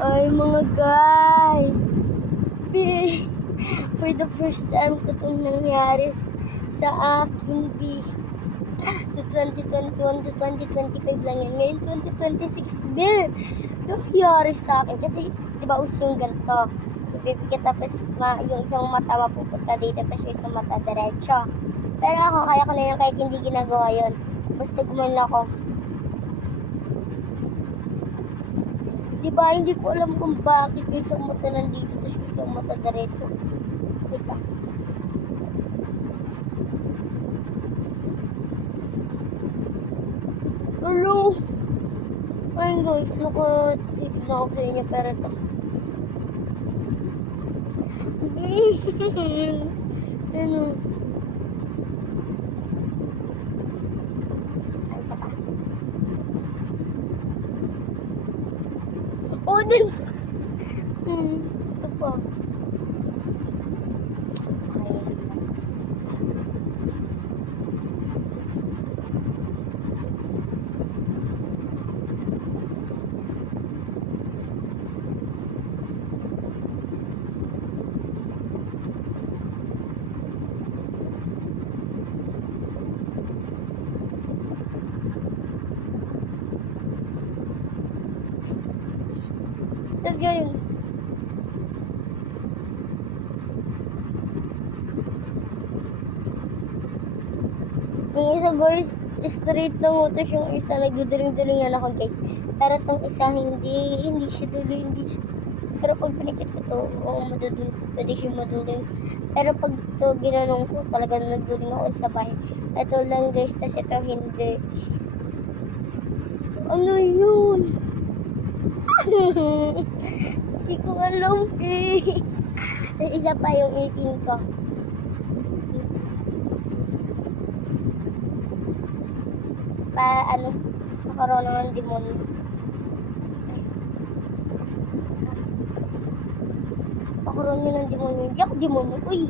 Ay mga guys, for the first time ko itong nangyari sa akin, to 2021 to 2025 lang yan. Ngayon 2026, nangyari sa akin. Kasi, di ba uso yung ganito? Ipipikit tapos yung isang mata mapupunta dito, tapos yung isang mata diretso. Pero ako, kaya ko na yun kahit hindi ginagawa yun. Basta gumanon ako. Diba, hindi ko alam kung bakit yung isang mata nandito, tapos yung isang mata diretso. Wait lang. Hello! Ayun guys, nakatitignan ako sa inyo, pero ito. Ano? Ay, isa pa. Oh, di ba? Ito pa. Tapos ganyan. Yung isa guys, straight na mo. Tapos yung isa, nagduduling-dulingan ako guys. Pero itong isa, hindi siya duling, hindi siya. Pero pag pinikit ko to, pwede siya maduling. Pero pag ito ginanong ko, talaga nagduling ako sabay. Ito lang guys, tas ito hindi. Ano yun? Hindi ko alam eh. Tas isa pa yung ipin ko. Nakaroon ng demonyo. Nakaroon yun ng demonyo. Hindi ako demonyo. Uy!